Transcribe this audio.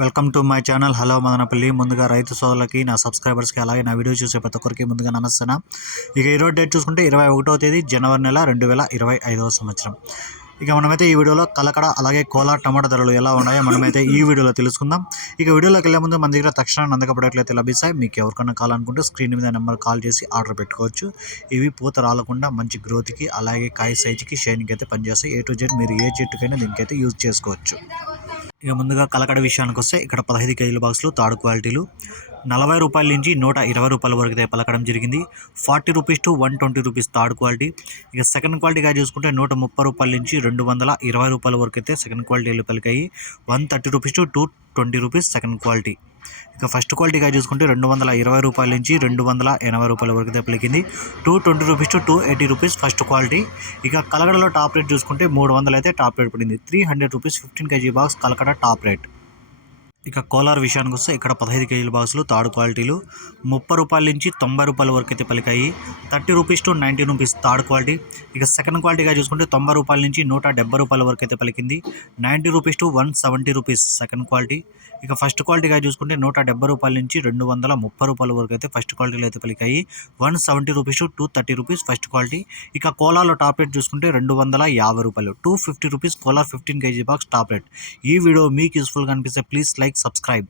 Welcome to my channel. Hello Madanapalle. ముందుగా రైతు సోదరులకి నా సబ్స్క్రైబర్స్కి అలాగే నా వీడియో చూసే ప్రతి ఒక్కరికి ముందుగా నమస్తే ఇక ఈరోజు డేట్ చూసుకుంటే ఇరవై ఒకటో తేదీ జనవరి నెల రెండు వేల ఇరవై ఐదవ సంవత్సరం. ఇక మనమైతే ఈ వీడియోలో కలకడ అలాగే కోలా టమాటా ధరలు ఎలా ఉన్నాయో మనమైతే ఈ వీడియోలో తెలుసుకుందాం. ఇక వీడియోలోకి వెళ్ళే ముందు మన దగ్గర తక్షణ నందకపడట్లయితే లభిస్తాయి. మీకు ఎవరికైనా కావాలనుకుంటే స్క్రీన్ మీద నెంబర్ కాల్ చేసి ఆర్డర్ పెట్టుకోవచ్చు. ఇవి పూత రాలకుండా మంచి గ్రోత్కి అలాగే కాయ సైజుకి షైన్కి అయితే పనిచేస్తాయి. ఏ టు జెడ్ మీరు ఏ చెట్టుకైనా దీనికైతే యూజ్ చేసుకోవచ్చు. ఇక ముందుగా కలకడ విషయానికి వస్తే ఇక్కడ పదహైదు కేజీల బాక్సులు తాడు క్వాలిటీలు నలభై రూపాయల నుంచి నూట ఇరవై రూపాయల వరకు అయితే పలకడం జరిగింది. Forty rupees to one twenty rupees third quality. ఇక సెకండ్ క్వాలిటీగా చూసుకుంటే నూట ముప్పై రూపాయల నుంచి రెండు వందల ఇరవై రూపాయల వరకు అయితే సెకండ్ క్వాలిటీలు పలికాయి. One thirty rupees to two twenty rupees second quality. ఇక ఫస్ట్ క్వాలిటీగా చూసుకుంటే రెండు వందల ఇరవై రూపాయల నుంచి రెండు వందల ఎనభై రూపాయల వరకు అయితే పలికింది. Two twenty rupees to two eighty rupees first quality. ఇక కలకడలో టాప్ రేట్ చూసుకుంటే మూడు వందలు అయితే టాప్ రేట్ పడింది. Three hundred rupees fifteen KG box Kalakada top rate. ఇక కోలార్ విషయానికి వస్తే ఇక్కడ పదహైదు కేజీల బాక్సులు తాడు క్వాలిటీలు ముప్పై రూపాయల నుంచి తొంభై రూపాయల వరకు అయితే పలికాయి. Thirty rupees to ninety rupees third quality. ఇక సెకండ్ క్వాలిటీగా చూసుకుంటే తొంభై రూపాయల నుంచి నూట డెబ్బై రూపాయల వరకు అయితే పలికింది. Ninety rupees to one seventy rupees second quality. ఇక ఫస్ట్ క్వాలిటీగా చూసుకుంటే నూట డెబ్బై రూపాయల నుంచి రెండు వందల ముప్పై రూపాయల వరకు అయితే ఫస్ట్ క్వాలిటీలో అయితే పలికాయి. One seventy rupees to two thirty rupees first quality. ఇక కోలాలో టాప్ రేట్ చూసుకుంటే రెండు వందల యాభై రూపాయలు. Two fifty rupees Kolar fifteen KG box top rate. ఈ వీడియో మీకు యూస్ఫుల్గా అనిపిస్తే ప్లీజ్ లైక్ సబ్స్క్రైబ్.